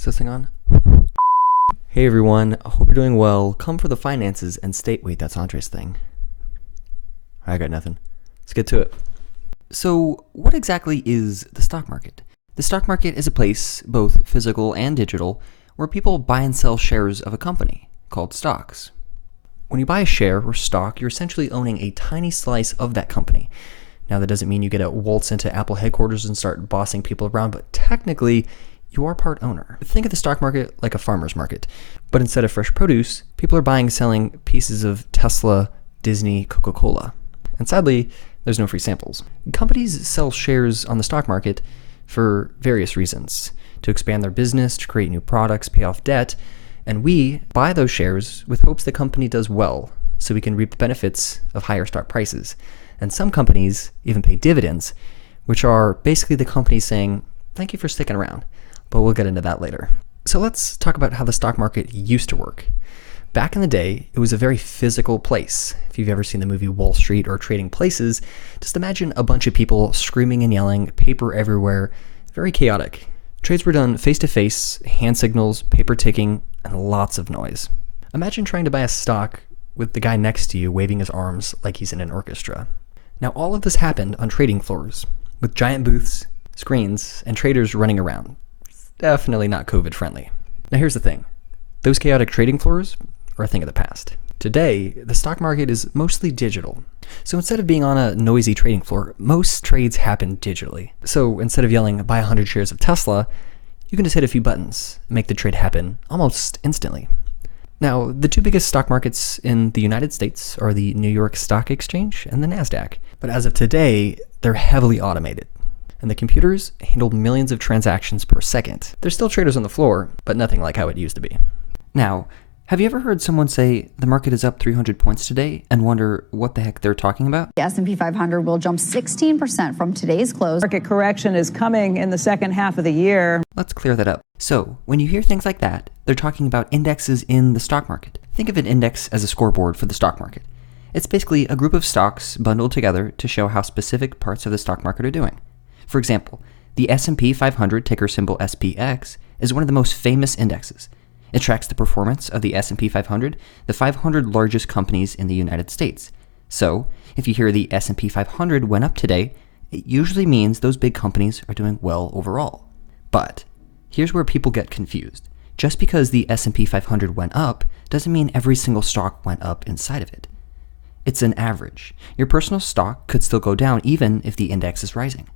Is this thing on? Hey everyone, I hope you're doing well. Come for the finances and state. Wait, that's Andre's thing. I got nothing. Let's get to it. So, what exactly is the stock market? The stock market is a place, both physical and digital, where people buy and sell shares of a company, called stocks. When you buy a share or stock, you're essentially owning a tiny slice of that company. Now, that doesn't mean you get to waltz into Apple headquarters and start bossing people around, but technically, you are part owner. Think of the stock market like a farmer's market, but instead of fresh produce, people are buying and selling pieces of Tesla, Disney, Coca-Cola. And sadly, there's no free samples. Companies sell shares on the stock market for various reasons: to expand their business, to create new products, pay off debt, and we buy those shares with hopes the company does well so we can reap the benefits of higher stock prices. And some companies even pay dividends, which are basically the company saying, thank you for sticking around, but we'll get into that later. So let's talk about how the stock market used to work. Back in the day, it was a very physical place. If you've ever seen the movie Wall Street or Trading Places, just imagine a bunch of people screaming and yelling, paper everywhere, very chaotic. Trades were done face-to-face, hand signals, paper ticking, and lots of noise. Imagine trying to buy a stock with the guy next to you waving his arms like he's in an orchestra. Now, all of this happened on trading floors, with giant booths, screens, and traders running around. Definitely not COVID-friendly. Now here's the thing. Those chaotic trading floors are a thing of the past. Today, the stock market is mostly digital. So instead of being on a noisy trading floor, most trades happen digitally. So instead of yelling, buy 100 shares of Tesla, you can just hit a few buttons and make the trade happen almost instantly. Now, the two biggest stock markets in the United States are the New York Stock Exchange and the NASDAQ. But as of today, they're heavily automated, and the computers handle millions of transactions per second. There's still traders on the floor, but nothing like how it used to be. Now, have you ever heard someone say the market is up 300 points today and wonder what the heck they're talking about? The S&P 500 will jump 16% from today's close. Market correction is coming in the second half of the year. Let's clear that up. So, when you hear things like that, they're talking about indexes in the stock market. Think of an index as a scoreboard for the stock market. It's basically a group of stocks bundled together to show how specific parts of the stock market are doing. For example, the S&P 500, ticker symbol SPX, is one of the most famous indexes. It tracks the performance of the S&P 500, the 500 largest companies in the United States. So, if you hear the S&P 500 went up today, it usually means those big companies are doing well overall. But here's where people get confused. Just because the S&P 500 went up doesn't mean every single stock went up inside of it. It's an average. Your personal stock could still go down even if the index is rising.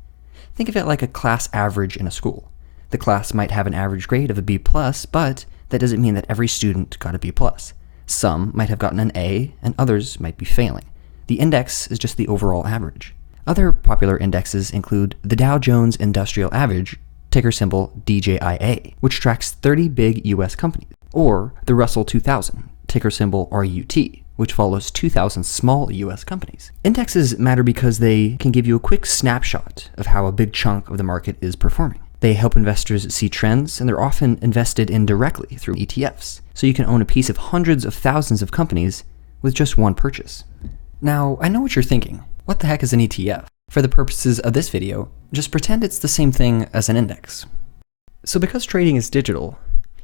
Think of it like a class average in a school. The class might have an average grade of a B+, but that doesn't mean that every student got a B+. Some might have gotten an A, and others might be failing. The index is just the overall average. Other popular indexes include the Dow Jones Industrial Average, ticker symbol DJIA, which tracks 30 big US companies, or the Russell 2000, ticker symbol RUT, which follows 2,000 small US companies. Indexes matter because they can give you a quick snapshot of how a big chunk of the market is performing. They help investors see trends, and they're often invested in directly through ETFs, so you can own a piece of hundreds of thousands of companies with just one purchase. Now, I know what you're thinking. What the heck is an ETF? For the purposes of this video, just pretend it's the same thing as an index. So because trading is digital,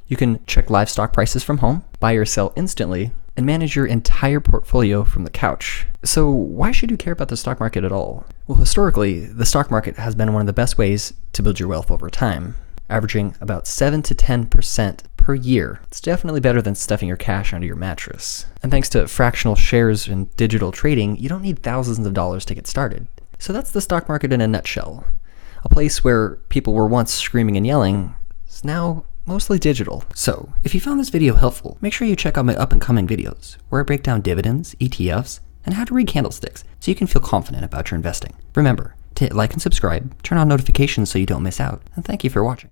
you can check live stock prices from home, buy or sell instantly, and manage your entire portfolio from the couch. So why should you care about the stock market at all? Well, historically, the stock market has been one of the best ways to build your wealth over time, averaging about 7 to 10% per year. It's definitely better than stuffing your cash under your mattress. And thanks to fractional shares and digital trading, you don't need thousands of dollars to get started. So that's the stock market in a nutshell. A place where people were once screaming and yelling is now mostly digital. So, if you found this video helpful, make sure you check out my up-and-coming videos, where I break down dividends, ETFs, and how to read candlesticks, so you can feel confident about your investing. Remember to hit like and subscribe, turn on notifications so you don't miss out, and thank you for watching.